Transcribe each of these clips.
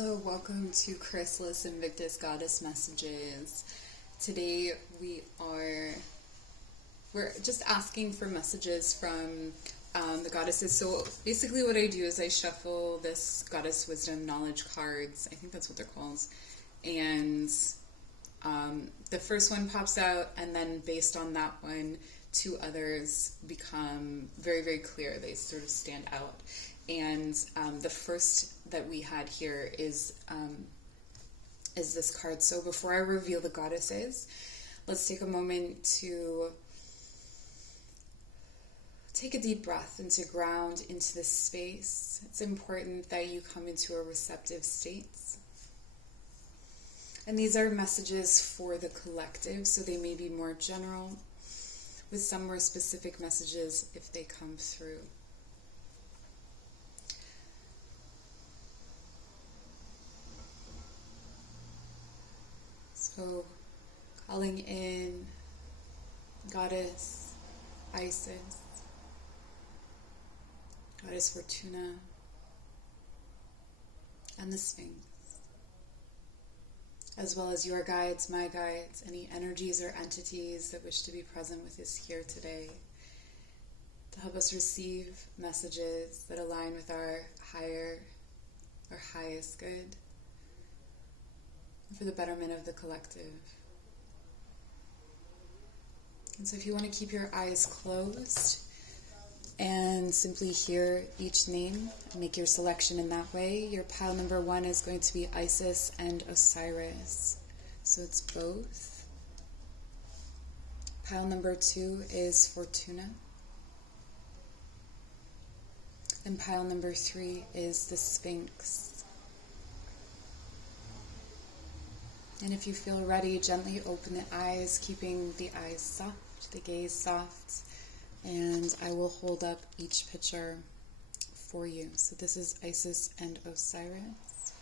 Hello, welcome to Chrysalis Invictus Goddess Messages. Today we're just asking for messages from the goddesses. So basically what I do is I shuffle this goddess wisdom knowledge cards. I think that's what they're called. And the first one pops out, and then based on that one, two others become very, very clear. They sort of stand out. And the first that we had here is this card. So before I reveal the goddesses, let's take a moment to take a deep breath and to ground into this space. It's important that you come into a receptive state. And these are messages for the collective, so they may be more general, with some more specific messages if they come through. So, calling in Goddess Isis, Goddess Fortuna, and the Sphinx, as well as your guides, my guides, any energies or entities that wish to be present with us here today to help us receive messages that align with our higher or highest good, for the betterment of the collective. And so if you want to keep your eyes closed and simply hear each name, make your selection in that way. Your pile number 1 is going to be Isis and Osiris. So it's both. Pile number 2 is Fortuna. And pile number 3 is the Sphinx. And if you feel ready, gently open the eyes, keeping the eyes soft, the gaze soft, and I will hold up each picture for you. So this is Isis and Osiris.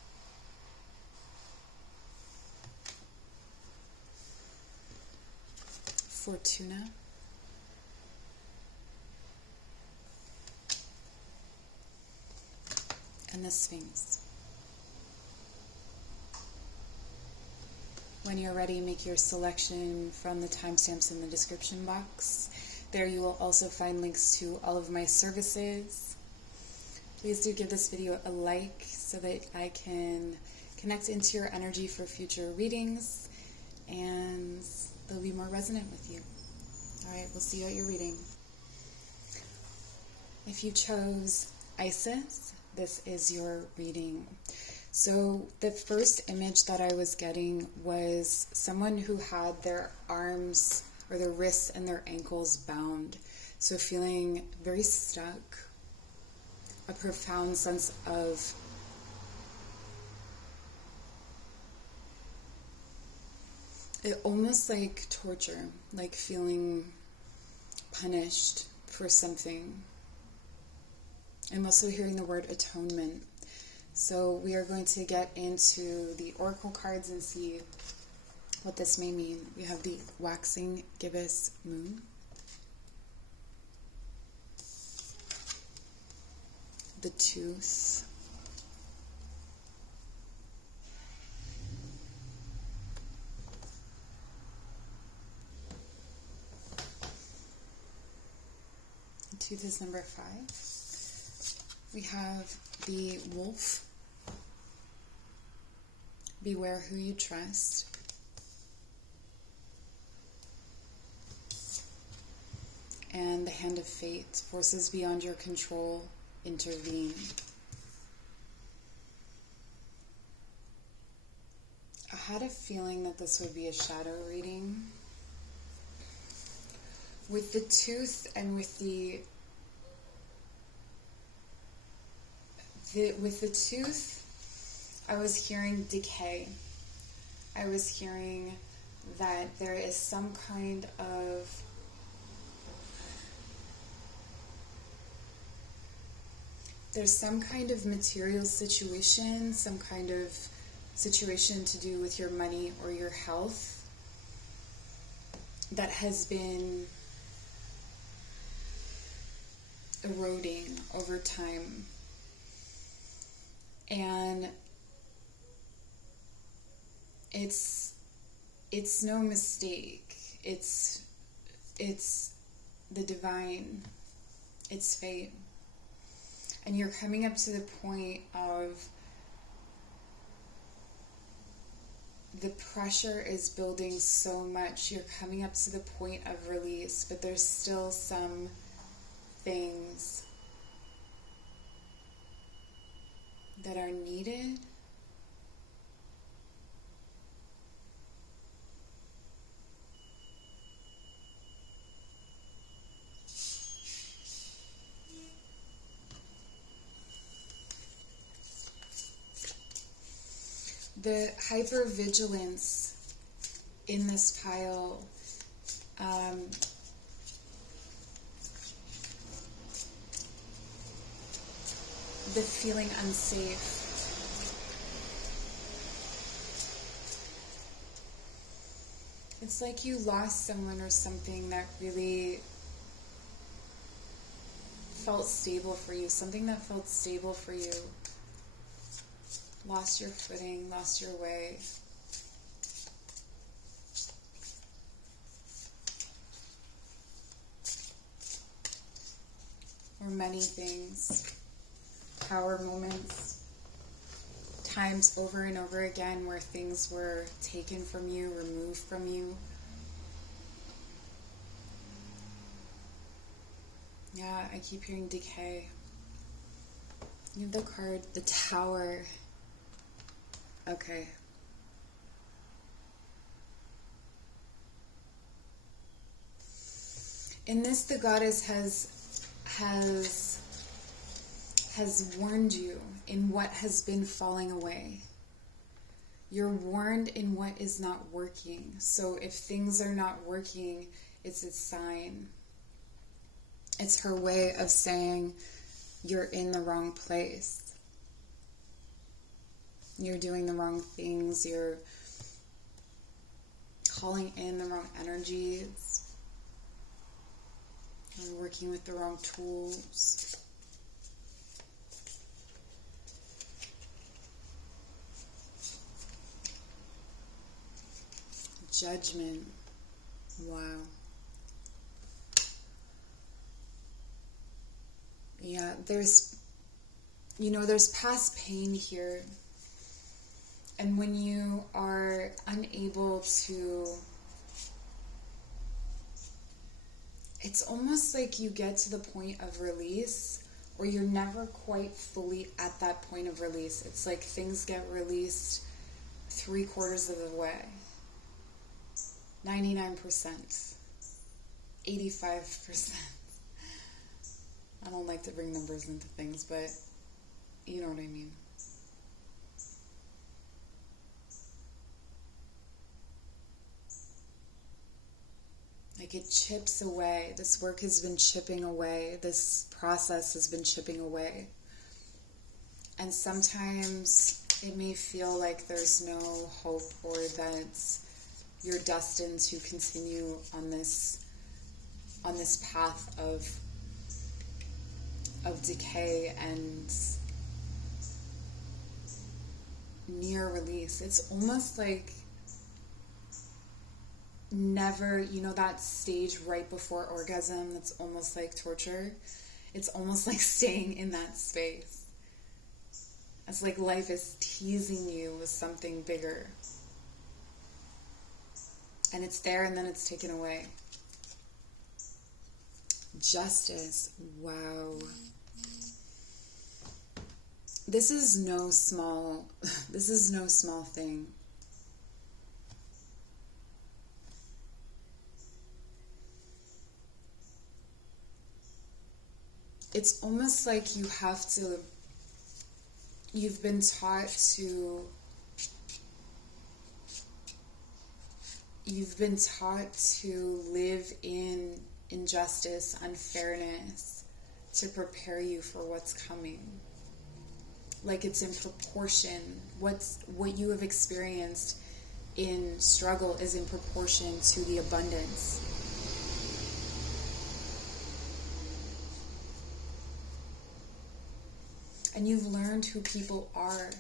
Fortuna. And the Sphinx. When you're ready, make your selection from the timestamps in the description box. There you will also find links to all of my services. Please do give this video a like so that I can connect into your energy for future readings and they'll be more resonant with you. Alright, we'll see you at your reading. If you chose Isis, this is your reading. So the first image that I was getting was someone who had their arms or their wrists and their ankles bound. So feeling very stuck, a profound sense of almost like torture, like feeling punished for something. I'm also hearing the word atonement. So we are going to get into the oracle cards and see what this may mean. We have the waxing gibbous moon, the tooth, the tooth is number 5. We have the wolf. Beware who you trust. And the hand of fate. Forces beyond your control intervene. I had a feeling that this would be a shadow reading. With the tooth and with the tooth, I was hearing decay. I was hearing that there is some kind of material situation, some kind of situation to do with your money or your health that has been eroding over time. And it's no mistake. It's the divine. It's fate. And you're coming up to the point of the pressure is building so much. You're coming up to the point of release, but there's still some things that are needed. The hypervigilance in this pile, the feeling unsafe. It's like you lost someone or something that really felt stable for you, something that felt stable for you. Lost your footing, lost your way. Or many things. Power moments. Times over and over again where things were taken from you, removed from you. Yeah, I keep hearing decay. You have the card, the Tower. Okay. In this, the goddess has warned you in what has been falling away. You're warned in what is not working. So if things are not working, it's a sign. It's her way of saying you're in the wrong place. You're doing the wrong things. You're calling in the wrong energies. You're working with the wrong tools. Judgment. Wow. Yeah, there's past pain here. And when you are unable to, it's almost like you get to the point of release, or you're never quite fully at that point of release. It's like things get released 3/4 of the way. 99%. 85%. I don't like to bring numbers into things, but you know what I mean. Like it chips away. This work has been chipping away. This process has been chipping away. And sometimes it may feel like there's no hope, or that you're destined to continue on this path of decay and near release. It's almost like never, that stage right before orgasm that's almost like torture. It's almost like staying in that space. It's like life is teasing you with something bigger. And it's there and then it's taken away. Justice. Wow. This is no small thing. It's almost like you've been taught to live in injustice, unfairness, to prepare you for what's coming. Like it's in proportion. What you have experienced in struggle is in proportion to the abundance. And you've learned who people are.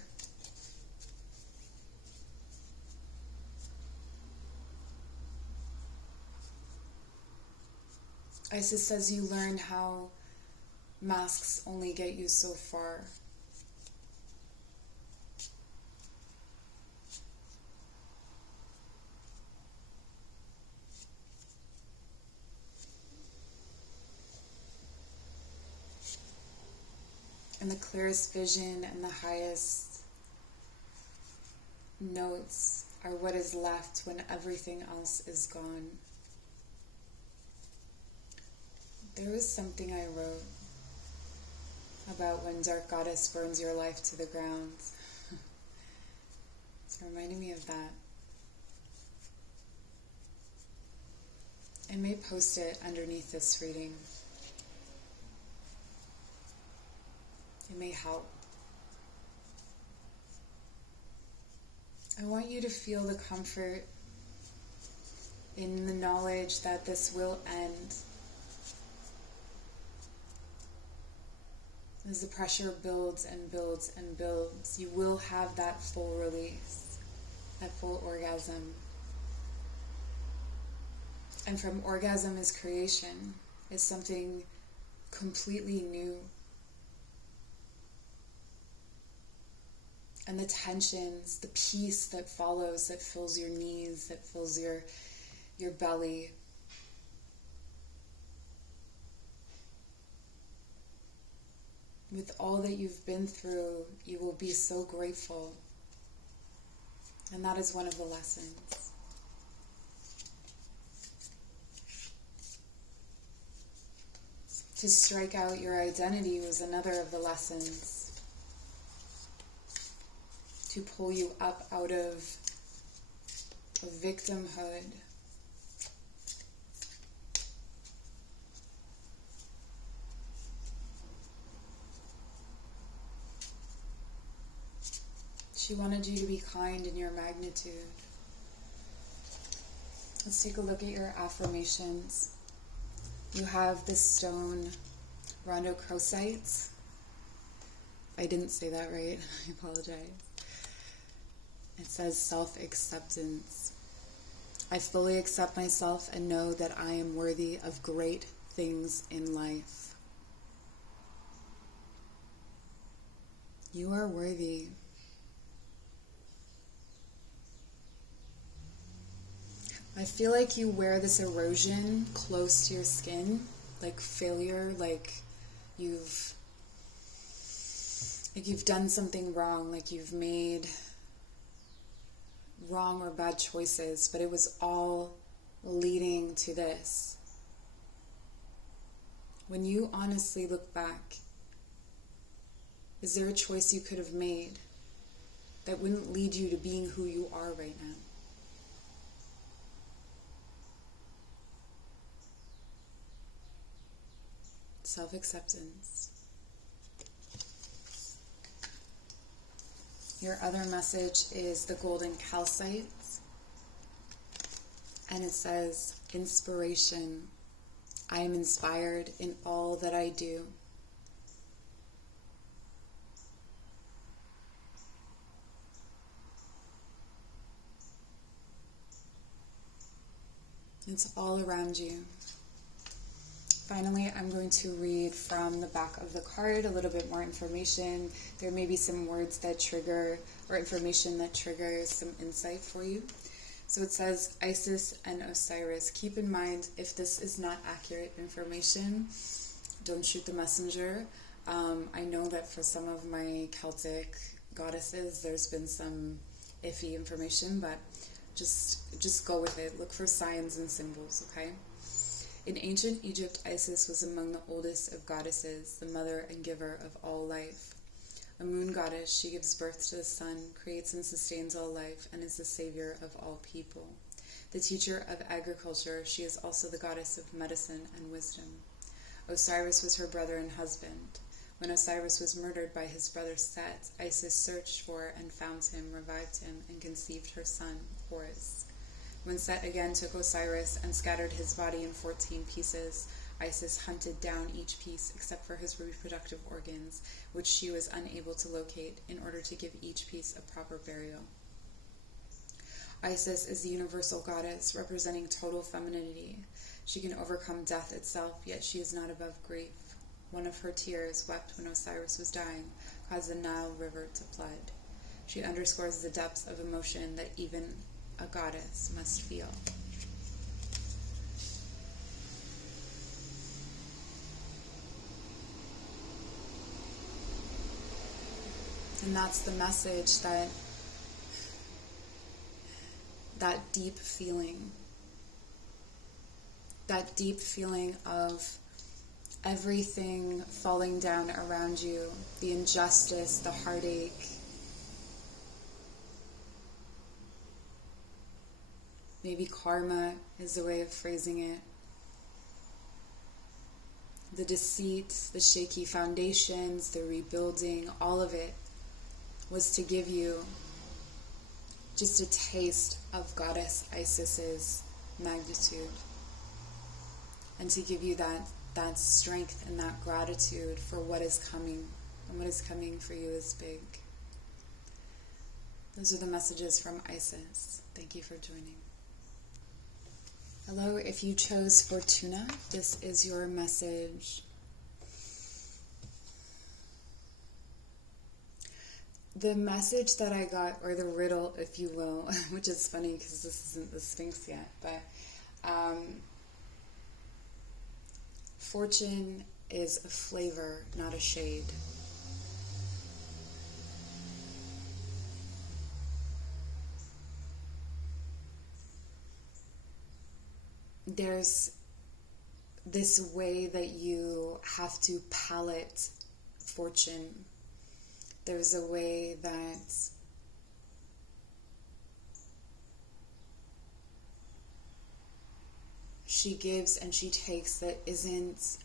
Isis says you learn how masks only get you so far. And the clearest vision and the highest notes are what is left when everything else is gone. There was something I wrote about when Dark Goddess burns your life to the ground. It's reminding me of that. I may post it underneath this reading. It may help. I want you to feel the comfort in the knowledge that this will end. As the pressure builds and builds and builds, you will have that full release, that full orgasm. And from orgasm is creation, is something completely new. And the tensions, the peace that follows, that fills your knees, that fills your belly. With all that you've been through, you will be so grateful. And that is one of the lessons. To strike out your identity was another of the lessons. To pull you up out of victimhood. She wanted you to be kind in your magnitude. Let's take a look at your affirmations. You have this stone, rhodochrosite. I didn't say that right. I apologize. It says self-acceptance. I fully accept myself and know that I am worthy of great things in life. You are worthy. I feel like you wear this erosion close to your skin, like failure, like you've done something wrong, like you've made wrong or bad choices, but it was all leading to this. When you honestly look back, is there a choice you could have made that wouldn't lead you to being who you are right now? Self-acceptance. Your other message is the golden calcite, and it says, inspiration. I am inspired in all that I do. It's all around you. Finally, I'm going to read from the back of the card a little bit more information. There may be some words that trigger, or information that triggers some insight for you. So it says, Isis and Osiris. Keep in mind, if this is not accurate information, don't shoot the messenger. I know that for some of my Celtic goddesses, there's been some iffy information, but just go with it. Look for signs and symbols, okay? In ancient Egypt, Isis was among the oldest of goddesses, the mother and giver of all life. A moon goddess, she gives birth to the sun, creates and sustains all life, and is the savior of all people. The teacher of agriculture, she is also the goddess of medicine and wisdom. Osiris was her brother and husband. When Osiris was murdered by his brother Set, Isis searched for and found him, revived him, and conceived her son, Horus. When Set again took Osiris and scattered his body in 14 pieces, Isis hunted down each piece except for his reproductive organs, which she was unable to locate, in order to give each piece a proper burial. Isis is the universal goddess, representing total femininity. She can overcome death itself, yet she is not above grief. One of her tears, wept when Osiris was dying, caused the Nile River to flood. She underscores the depths of emotion that even a goddess must feel. And that's the message, that deep feeling of everything falling down around you, the injustice, the heartache, maybe karma is a way of phrasing it, the deceit, the shaky foundations, the rebuilding, all of it was to give you just a taste of Goddess Isis's magnitude, and to give you that strength and that gratitude for what is coming, and what is coming for you is big. Those are the messages from Isis. Thank you for joining. Hello, if you chose Fortuna, this is your message. The message that I got, or the riddle, if you will, which is funny because this isn't the Sphinx yet, but fortune is a flavor, not a shade. There's this way that you have to palette fortune. There's a way that she gives and she takes that isn't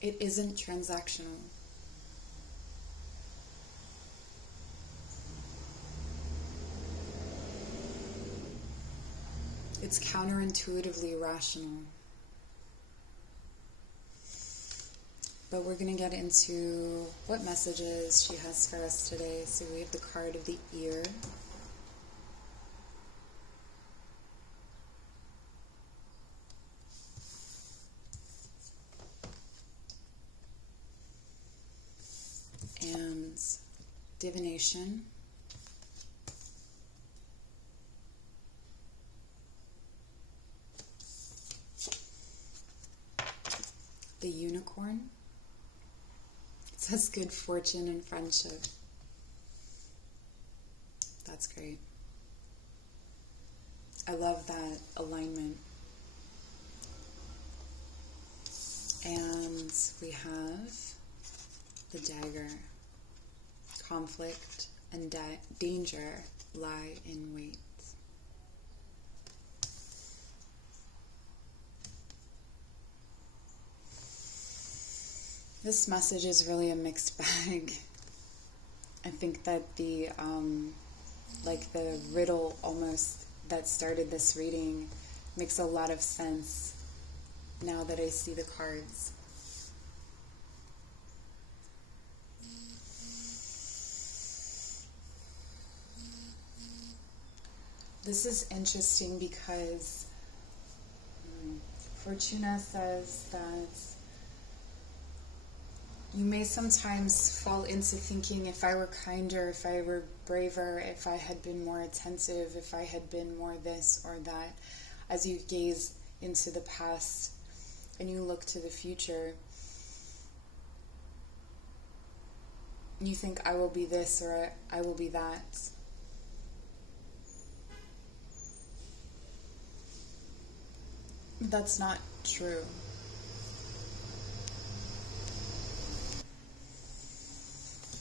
transactional. It's counterintuitively rational. But we're going to get into what messages she has for us today. So we have the card of the ear. And divination. The unicorn. It says good fortune and friendship. That's great. I love that alignment. And we have the dagger. Conflict and danger lie in wait. This message is really a mixed bag. I think that the riddle almost that started this reading makes a lot of sense now that I see the cards. This is interesting because Fortuna says that you may sometimes fall into thinking, if I were kinder, if I were braver, if I had been more attentive, if I had been more this or that, as you gaze into the past and you look to the future, you think, I will be this or I will be that. That's not true.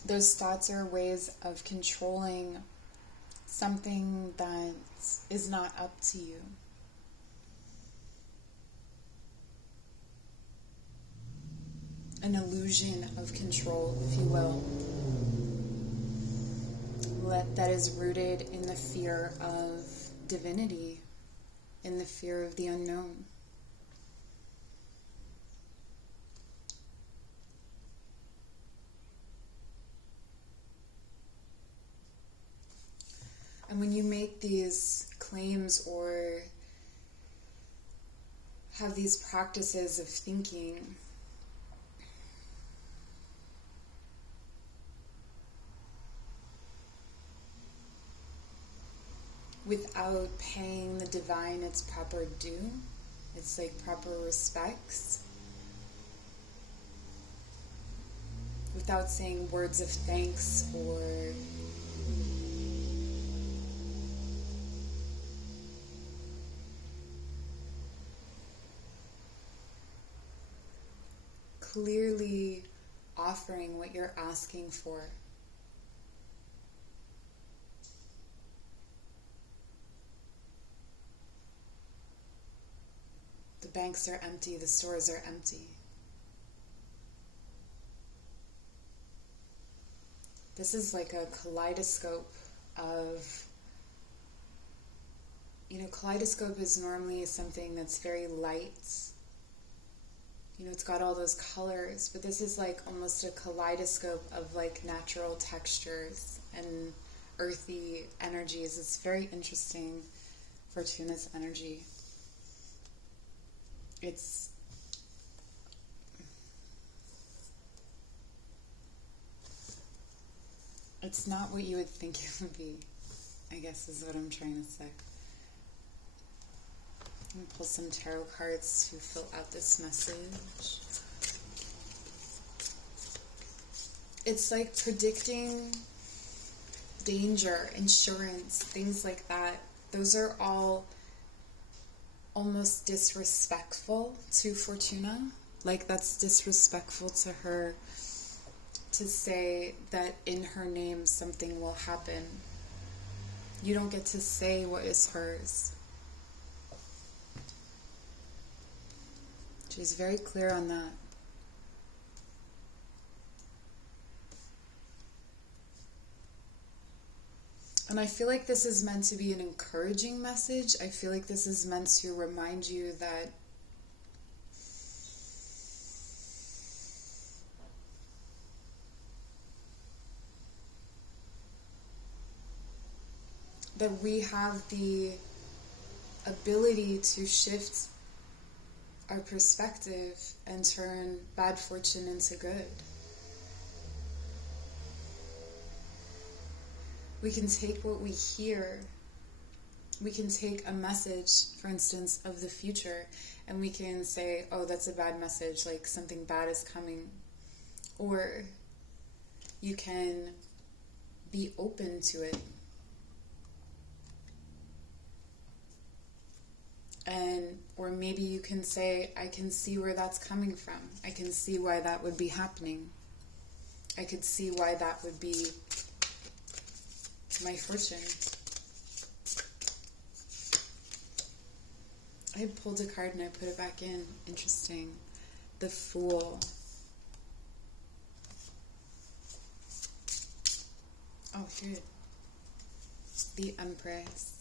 Those thoughts are ways of controlling something that is not up to you. An illusion of control, if you will, that is rooted in the fear of divinity, in the fear of the unknown. when you make these claims or have these practices of thinking, without paying the divine its proper due, its like proper respects, without saying words of thanks or clearly offering what you're asking for. The banks are empty, the stores are empty. This is like a kaleidoscope of, kaleidoscope is normally something that's very light. It's got all those colors, but this is like almost a kaleidoscope of like natural textures and earthy energies. It's very interesting, Fortuna's energy. It's not what you would think it would be, I guess is what I'm trying to say. I'm going to pull some tarot cards to fill out this message. It's like predicting danger, insurance, things like that. Those are all almost disrespectful to Fortuna. Like that's disrespectful to her to say that in her name something will happen. You don't get to say what is hers. She's very clear on that. And I feel like this is meant to be an encouraging message. I feel like this is meant to remind you that we have the ability to shift our perspective and turn bad fortune into good. We can take what we hear. We can take a message, for instance, of the future, and we can say, oh, that's a bad message, like something bad is coming. Or you can be open to it. Or maybe you can say, I can see where that's coming from. I can see why that would be happening. I could see why that would be my fortune. I pulled a card and I put it back in. Interesting. The Fool. Oh, here. The Empress.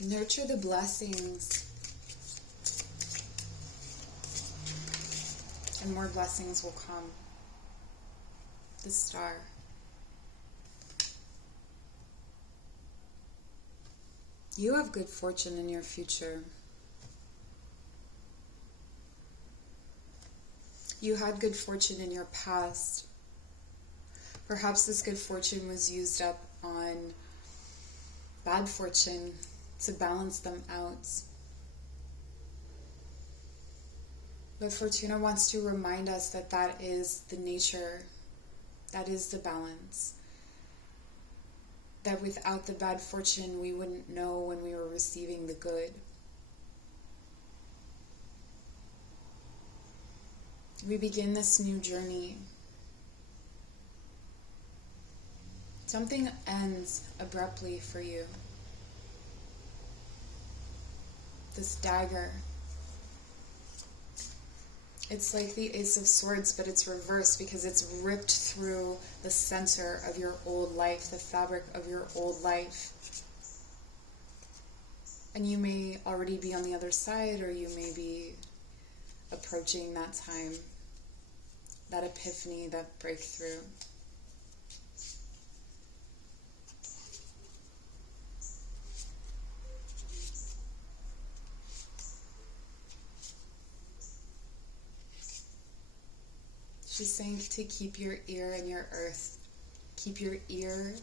Nurture the blessings, and more blessings will come. The Star. You have good fortune in your future. You had good fortune in your past. Perhaps this good fortune was used up on bad fortune to balance them out. But Fortuna wants to remind us that that is the nature, that is the balance. That without the bad fortune, we wouldn't know when we were receiving the good. We begin this new journey. Something ends abruptly for you. This dagger. It's like the Ace of Swords, but it's reversed because it's ripped through the center of your old life, the fabric of your old life. And you may already be on the other side, or you may be approaching that time, that epiphany, that breakthrough. She's saying to keep your ear and your earth. Keep your ear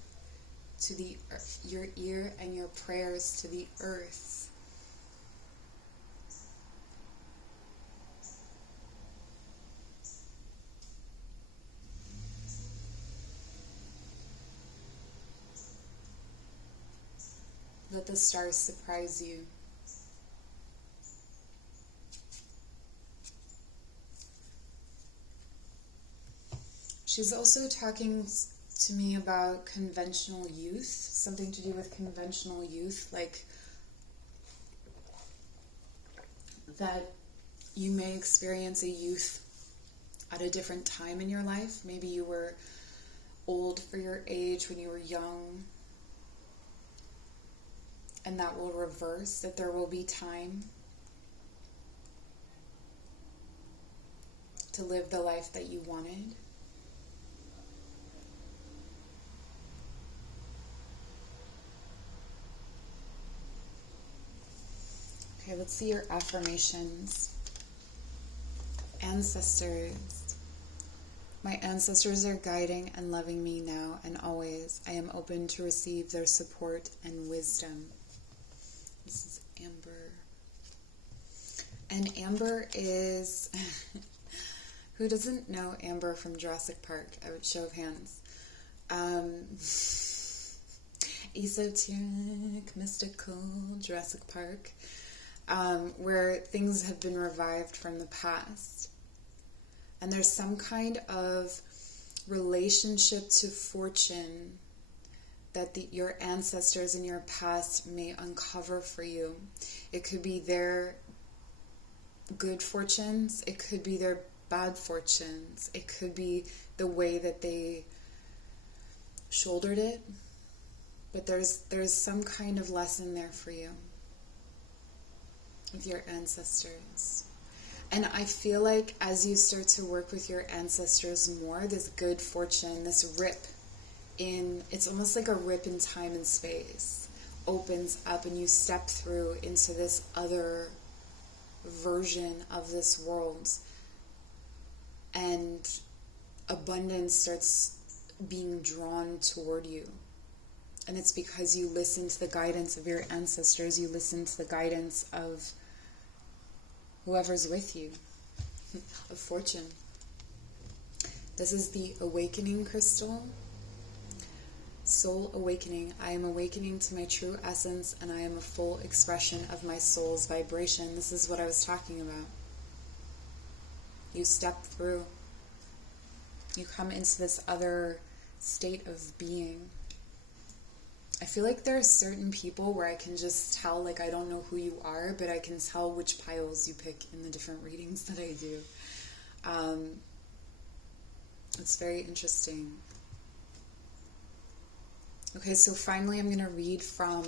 to the earth, your ear and your prayers to the earth. Let the stars surprise you. She's also talking to me about conventional youth, something to do with conventional youth, like that you may experience a youth at a different time in your life. Maybe you were old for your age when you were young, and that will reverse, that there will be time to live the life that you wanted. Okay, let's see your affirmations. Ancestors. My ancestors are guiding and loving me now and always. I am open to receive their support and wisdom. This is Amber. And Amber is... Who doesn't know Amber from Jurassic Park? I would show of hands. Esoteric, mystical Jurassic Park. Where things have been revived from the past. And there's some kind of relationship to fortune that your ancestors in your past may uncover for you. It could be their good fortunes. It could be their bad fortunes. It could be the way that they shouldered it. But there's some kind of lesson there for you with your ancestors. And I feel like as you start to work with your ancestors more, this good fortune, this rip in, it's almost like a rip in time and space, opens up and you step through into this other version of this world. And abundance starts being drawn toward you. And it's because you listen to the guidance of your ancestors, you listen to the guidance of whoever's with you, of fortune. This is the awakening crystal. Soul awakening. I am awakening to my true essence and I am a full expression of my soul's vibration. This is what I was talking about. You step through. You come into this other state of being. I feel like there are certain people where I can just tell, like, I don't know who you are, but I can tell which piles you pick in the different readings that I do. It's very interesting. Okay, so finally I'm going to read from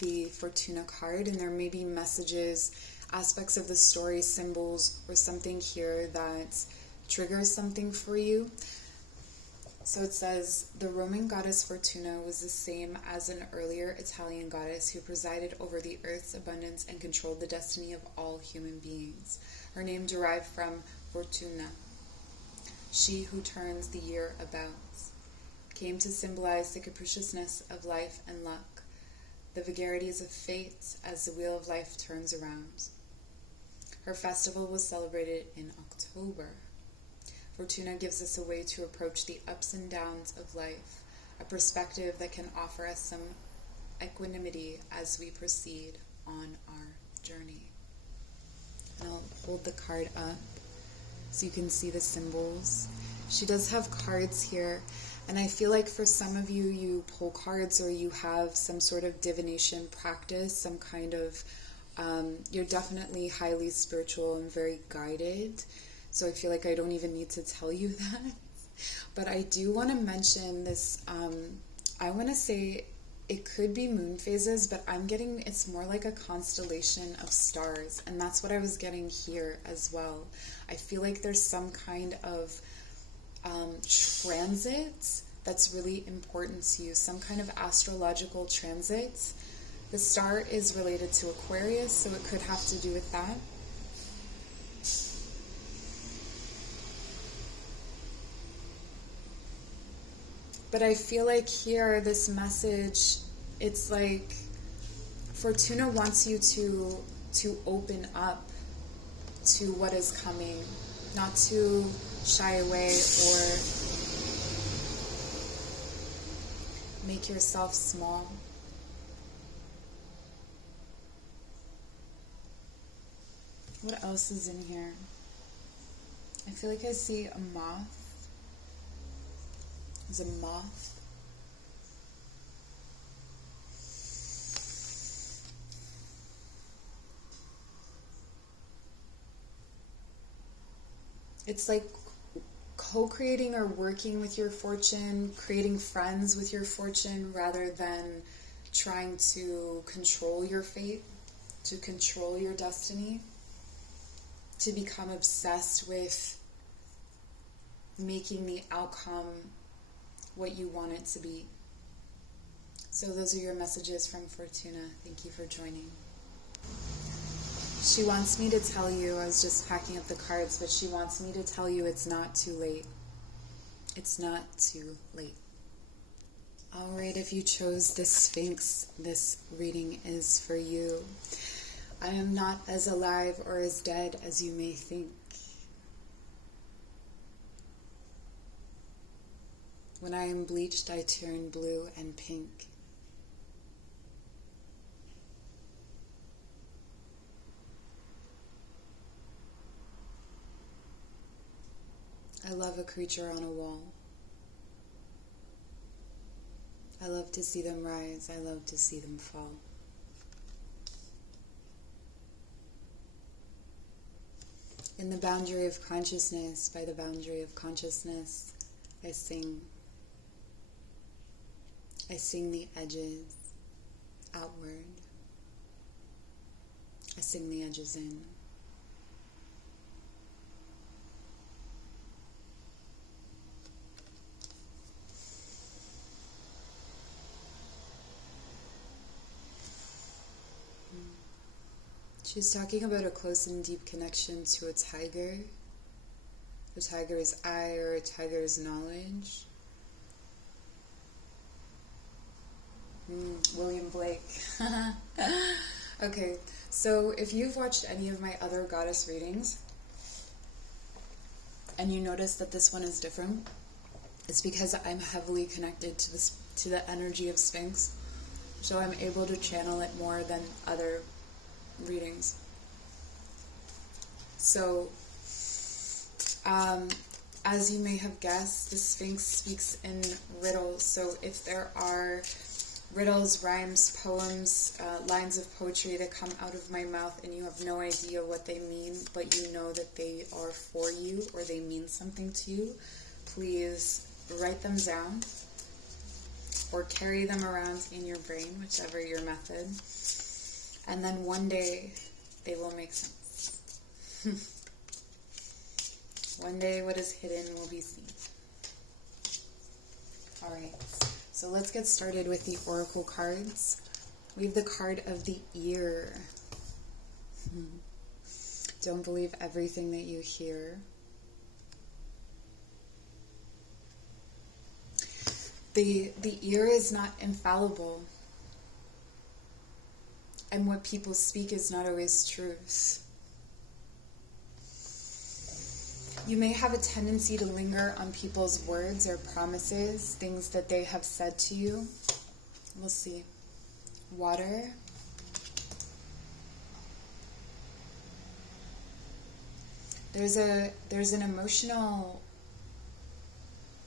the Fortuna card, and there may be messages, aspects of the story, symbols, or something here that triggers something for you. So it says, the Roman goddess Fortuna was the same as an earlier Italian goddess who presided over the earth's abundance and controlled the destiny of all human beings. Her name derived from Fortuna, she who turns the year about, came to symbolize the capriciousness of life and luck, the vagaries of fate as the wheel of life turns around. Her festival was celebrated in October. Fortuna gives us a way to approach the ups and downs of life, a perspective that can offer us some equanimity as we proceed on our journey. And I'll hold the card up so you can see the symbols. She does have cards here, and I feel like for some of you, you pull cards or you have some sort of divination practice, some kind of, you're definitely highly spiritual and very guided. So I feel like I don't even need to tell you that. But I do want to mention this, I want to say it could be moon phases, but I'm getting it's more like a constellation of stars, and that's what I was getting here as well. I feel like there's some kind of transit that's really important to you, some kind of astrological transit. The star is related to Aquarius, so it could have to do with that. But I feel like here, this message, it's like Fortuna wants you to open up to what is coming, not to shy away or make yourself small. What else is in here? I feel like I see a moth. There's a moth. It's like co-creating or working with your fortune, creating friends with your fortune rather than trying to control your fate, to control your destiny, to become obsessed with making the outcome what you want it to be. So those are your messages from Fortuna. Thank you for joining. She wants me to tell you, I was just packing up the cards, but she wants me to tell you it's not too late. It's not too late. All right, if you chose the Sphinx, this reading is for you. I am not as alive or as dead as you may think. When I am bleached, I turn blue and pink. I love a creature on a wall. I love to see them rise. I love to see them fall. In the boundary of consciousness, by the boundary of consciousness, I sing. I sing the edges outward. I sing the edges in. She's talking about a close and deep connection to a tiger. A tiger's eye or a tiger's knowledge. William Blake. Okay, so if you've watched any of my other goddess readings and you notice that this one is different, it's because I'm heavily connected to the energy of Sphinx, so I'm able to channel it more than other readings. So, as you may have guessed, the Sphinx speaks in riddles. So if there are riddles, rhymes, poems, lines of poetry that come out of my mouth and you have no idea what they mean, but you know that they are for you or they mean something to you, please write them down or carry them around in your brain, whichever your method. And then one day they will make sense. One day what is hidden will be seen. Alright, so let's get started with the oracle cards. We have the card of the ear. Don't believe everything that you hear. The ear is not infallible. And what people speak is not always truth. You may have a tendency to linger on people's words or promises, things that they have said to you. We'll see. Water. There's an emotional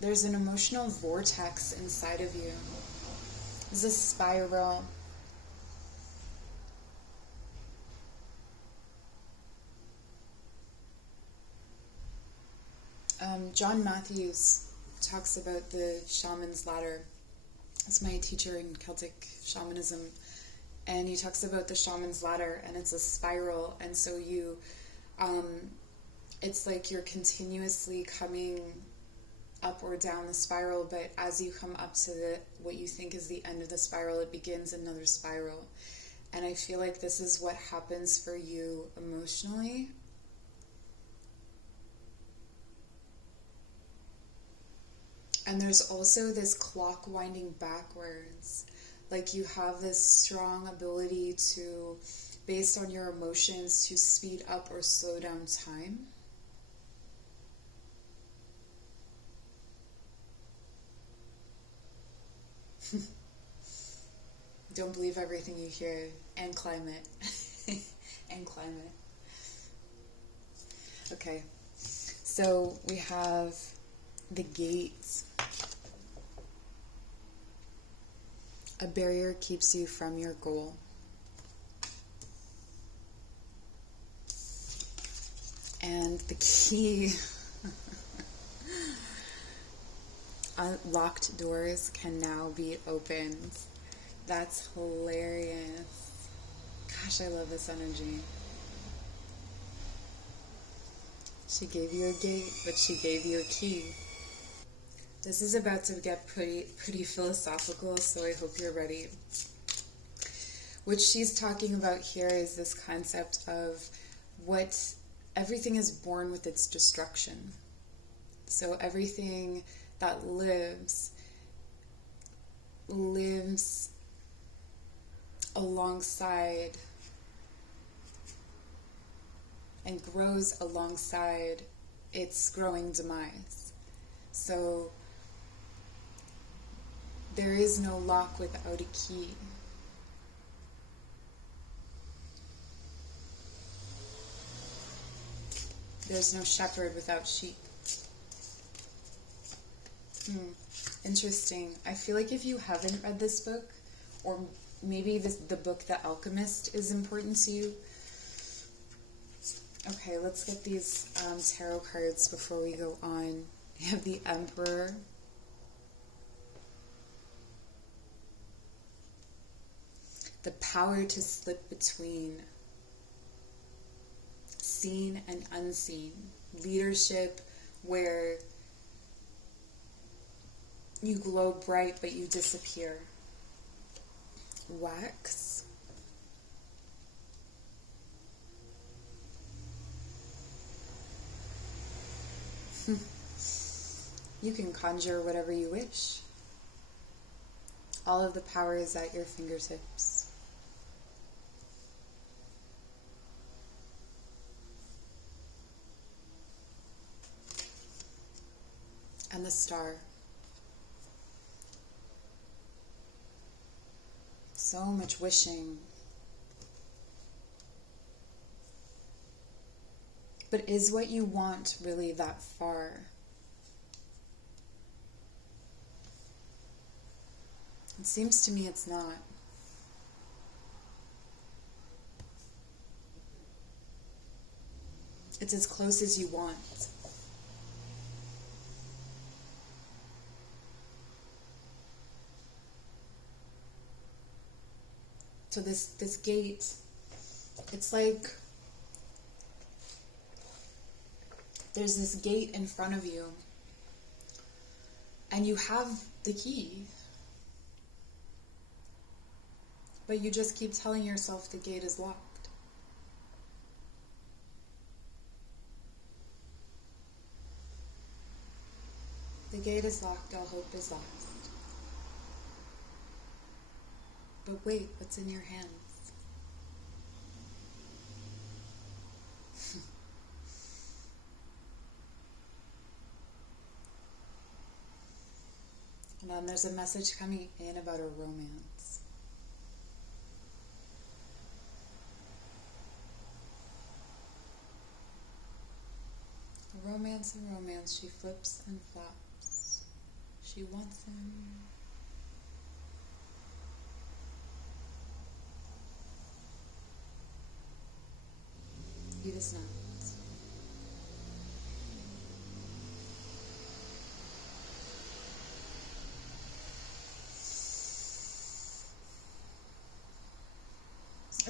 vortex inside of you. There's a spiral. John Matthews talks about the shaman's ladder. It's my teacher in Celtic shamanism, and he talks about the shaman's ladder, and it's a spiral, and so you, it's like you're continuously coming up or down the spiral, but as you come up to what you think is the end of the spiral, it begins another spiral. And I feel like this is what happens for you emotionally. And there's also this clock winding backwards. Like you have this strong ability to, based on your emotions, to speed up or slow down time. Don't believe everything you hear. And climate. And climate. Okay. So we have the gates. A barrier keeps you from your goal. And the key. Locked doors can now be opened. That's hilarious. Gosh, I love this energy. She gave you a gate, but she gave you a key. This is about to get pretty philosophical, so I hope you're ready. What she's talking about here is this concept of what everything is born with its destruction. So everything that lives alongside and grows alongside its growing demise. So there is no lock without a key. There's no shepherd without sheep. Interesting. I feel like if you haven't read this book, or maybe the book The Alchemist is important to you. Okay, let's get these tarot cards before we go on. We have the Emperor. The power to slip between seen and unseen. Leadership where you glow bright but you disappear. Wax. You can conjure whatever you wish. All of the power is at your fingertips. And the Star. So much wishing. But is what you want really that far? It seems to me it's not. It's as close as you want. So this gate, it's like there's this gate in front of you, and you have the key, but you just keep telling yourself the gate is locked. The gate is locked, all hope is lost. But wait, what's in your hands? And then there's a message coming in about a romance. A romance, she flips and flops. She wants him. He does not.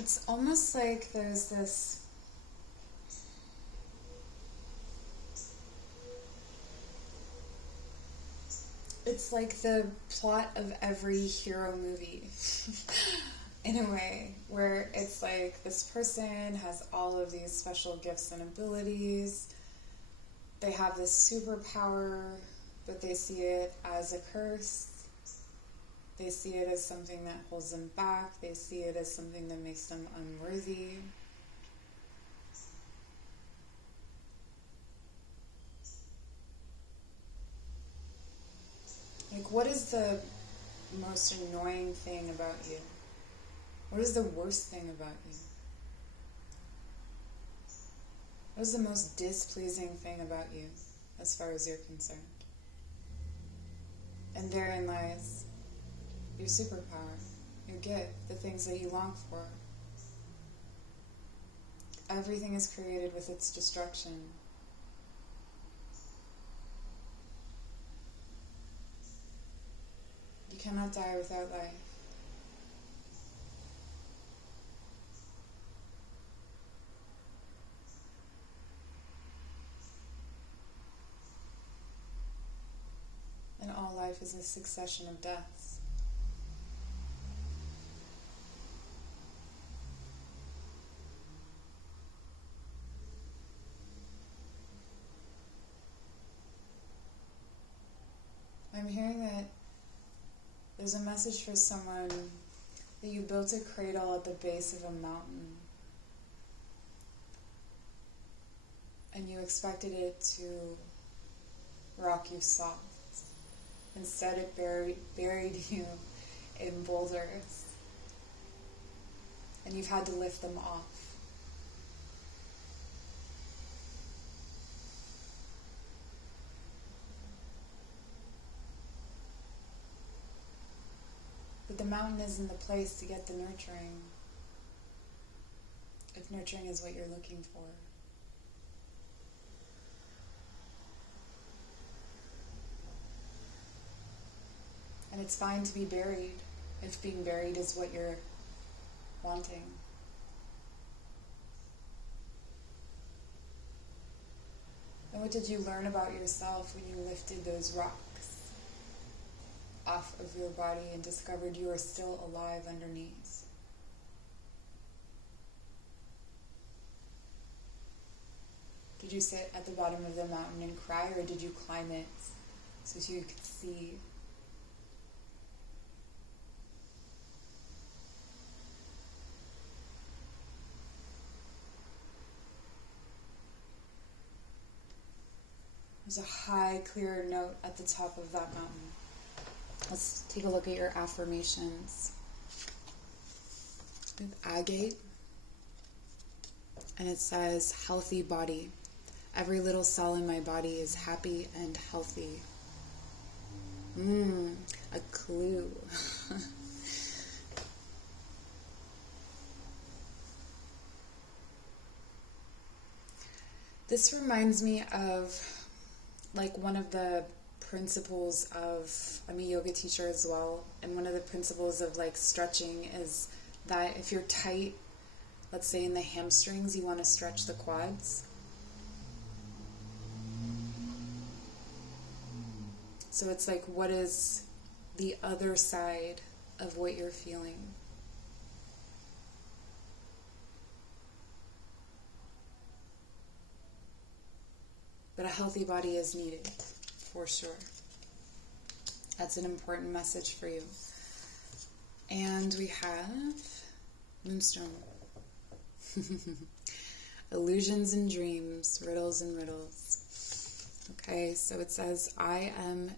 It's almost like there's this... It's like the plot of every hero movie, in a way, where it's like this person has all of these special gifts and abilities. They have this superpower, but they see it as a curse. They see it as something that holds them back. They see it as something that makes them unworthy. Like, what is the most annoying thing about you? What is the worst thing about you? What is the most displeasing thing about you, as far as you're concerned? And therein lies your superpower, your gift, the things that you long for. Everything is created with its destruction. You cannot die without life. And all life is a succession of deaths. I'm hearing that there's a message for someone that you built a cradle at the base of a mountain and you expected it to rock you soft. Instead, it buried you in boulders, and you've had to lift them off. But the mountain isn't the place to get the nurturing, if nurturing is what you're looking for. And it's fine to be buried, if being buried is what you're wanting. And what did you learn about yourself when you lifted those rocks off of your body and discovered you are still alive underneath? Did you sit at the bottom of the mountain and cry, or did you climb it so you could see? There's a high, clear note at the top of that mountain. Let's take a look at your affirmations. We have agate, and it says, healthy body. Every little cell in my body is happy and healthy. A clue. This reminds me of like one of the principles of, I'm a yoga teacher as well, and one of the principles of like stretching is that if you're tight, let's say in the hamstrings, you want to stretch the quads. So it's like, what is the other side of what you're feeling? But a healthy body is needed, for sure. That's an important message for you. And we have Moonstone. Illusions and dreams, riddles and riddles. Okay, so it says, it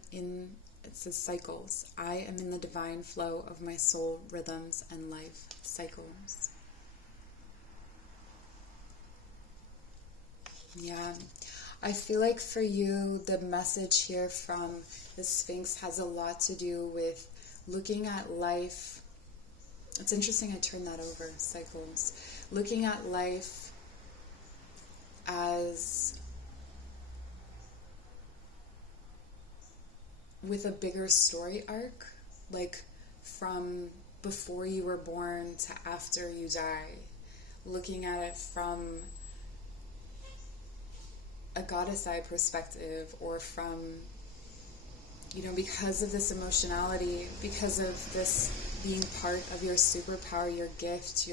says cycles. I am in the divine flow of my soul, rhythms, and life cycles. Yeah. I feel like for you, the message here from the Sphinx has a lot to do with looking at life. It's interesting I turned that over, cycles. Looking at life as with a bigger story arc, like from before you were born to after you die, looking at it from a goddess eye perspective, or from, because of this emotionality, because of this being part of your superpower, your gift,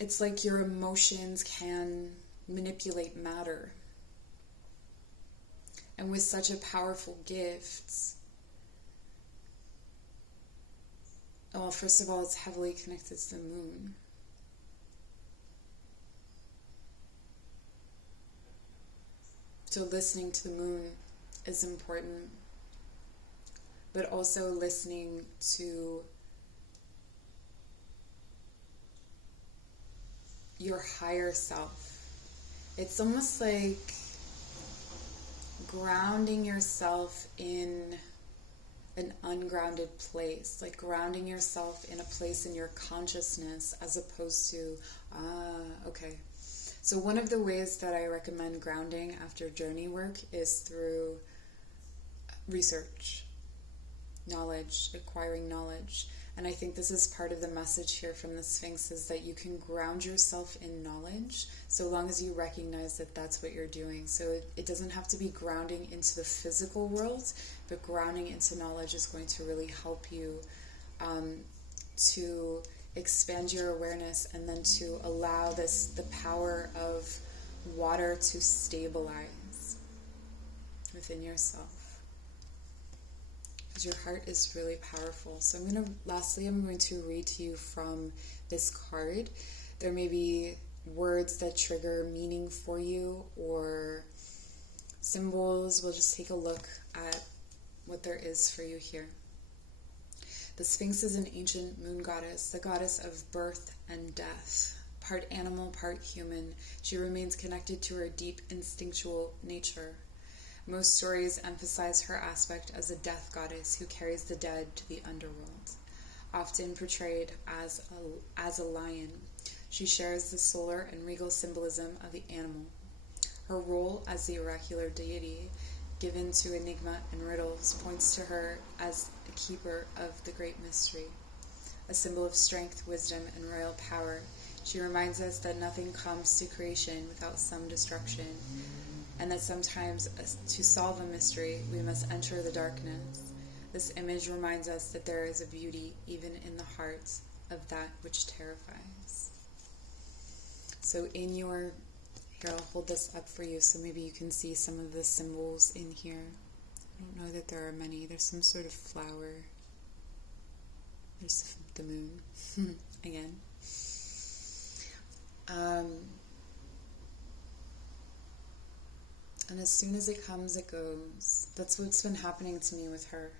it's like your emotions can manipulate matter. And with such a powerful gift, well, first of all, it's heavily connected to the moon. So listening to the moon is important, but also listening to your higher self. It's almost like grounding yourself in an ungrounded place, like grounding yourself in a place in your consciousness, as opposed to, okay. So one of the ways that I recommend grounding after journey work is through research, knowledge, acquiring knowledge. And I think this is part of the message here from the Sphinx, is that you can ground yourself in knowledge so long as you recognize that that's what you're doing. So it doesn't have to be grounding into the physical world, but grounding into knowledge is going to really help you to expand your awareness, and then to allow the power of water to stabilize within yourself. Because your heart is really powerful. So lastly, I'm going to read to you from this card. There may be words that trigger meaning for you, or symbols. We'll just take a look at what there is for you here. The Sphinx is an ancient moon goddess, the goddess of birth and death. Part animal, part human, she remains connected to her deep instinctual nature. Most stories emphasize her aspect as a death goddess who carries the dead to the underworld. Often portrayed as a lion, she shares the solar and regal symbolism of the animal. Her role as the oracular deity, given to enigma and riddles, points to her as the keeper of the great mystery. A symbol of strength, wisdom, and royal power, she reminds us that nothing comes to creation without some destruction, and that sometimes, to solve a mystery, we must enter the darkness. This image reminds us that there is a beauty even in the heart of that which terrifies. So here, I'll hold this up for you so maybe you can see some of the symbols in here. I don't know that there are many. There's some sort of flower. There's the moon again. And as soon as it comes, it goes. That's what's been happening to me with her.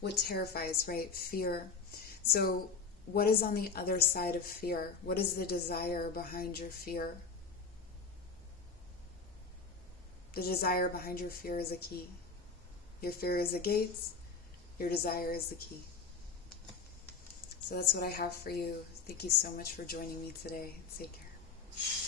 What terrifies, right? Fear. So what is on the other side of fear? What is the desire behind your fear? The desire behind your fear is a key. Your fear is the gates. Your desire is the key. So that's what I have for you. Thank you so much for joining me today. Take care.